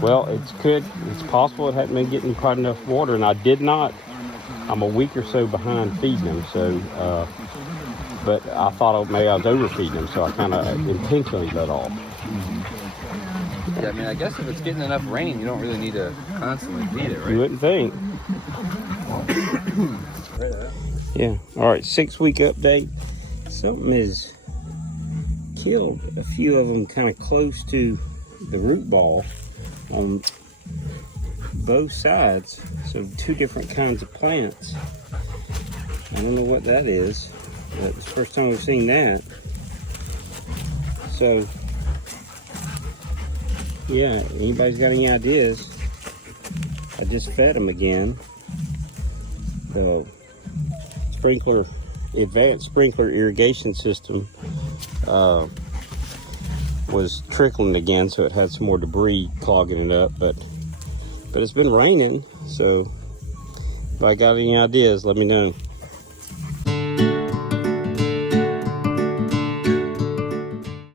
Well, it's possible it hadn't been getting quite enough water, and I did not. I'm a week or so behind feeding them, so, but I thought maybe I was overfeeding them, so I kind of intentionally let off. Yeah, I mean, I guess if it's getting enough rain, you don't really need to constantly feed it, right? You wouldn't think. Yeah. All right, 6-week update. Something has killed a few of them kind of close to the root ball on both sides. So 2 different kinds of plants. I don't know what that is. It's the first time we've seen that. So, yeah, anybody's got any ideas? I just fed them again. The advanced sprinkler irrigation system was trickling again, so it had some more debris clogging it up, but it's been raining, so if I got any ideas, let me know.